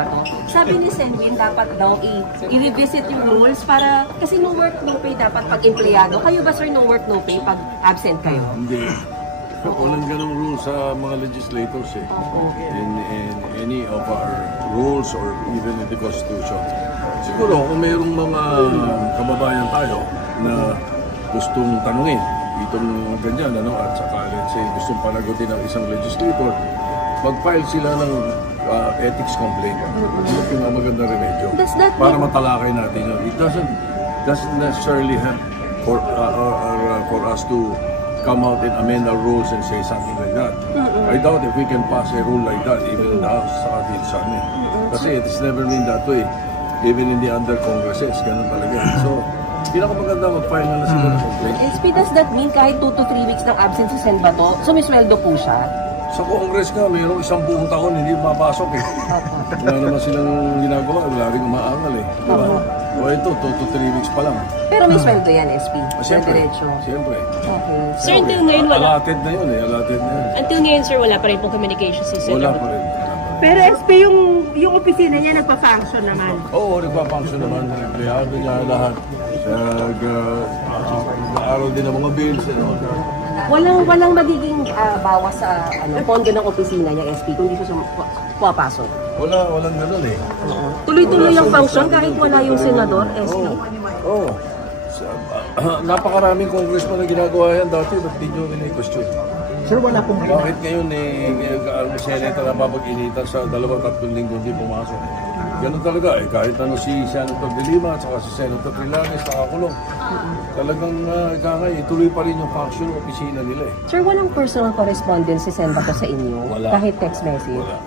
Bato. Sabi ni Senwin, dapat daw i-revisit yung rules para, kasi no work, no pay dapat pag empleyado. Kayo ba sir, no work, no pay pag absent kayo? Hindi. Walang ganong rules sa mga legislators eh. In any of our rules or even in the Constitution. Siguro kung mayroong mga kababayan tayo na gustong tanungin itong ganyan, ano, at saka let's say gustong panagutin ng isang legislator, mag-file sila ng ethics complaint. Ito yung mga magandang remedyo para matalakay natin yun. It doesn't necessarily have for us to come out and amend our rules and say something like that. I doubt if we can pass a rule like that even in the House sa atin sa amin. Kasi it has never been that way. Even in the other congresses, ganun talaga. So, pinakamaganda mag-file na sila ng complaint. SP, does that mean kahit 2 to 3 weeks ng absence si Sen Bato, sumisweldo po siya? Sa Congress nga, mayroong isang buong taon hindi mapasok eh. Wala naman silang ginagawa, wala rin umaangal eh. Diba? O ito, 2 to 3 weeks pa lang. Pero may sweldo yan, SP? Siyempre. Siyempre. Okay. Sir, until ngayon wala. Allotted na yun eh, allotted na yun. Until ngayon, sir, wala pa rin pong communication si Sen. Wala pa rin. Pero SP, yung opisina niya nagpa-function naman. Oo, nagpa-function naman. Empleyado niya lahat. Nag-aaral din ng mga bills. Walang magiging bawas sa pondo ng opisina niya, SP, kung di siya pumapasok. Walang ganun eh. Tuloy-tuloy yung function kahit wala yung senador, SP. Oo. Napakaraming congressman na ginagawa yan dati, ba't di nyo question? Sir, wala pong Bakit ngayon ang Senator na mapag-initan sa 2-3 linggo hindi pumasok? Ganun talaga eh. Kahit ano si Senator De Lima at saka si Senator Trillanes nakakulong. Talagang ituloy pa rin yung function ng opisina nila eh. Sir, walang personal correspondence si Sen Bato sa inyo? Wala. Kahit text message? Wala.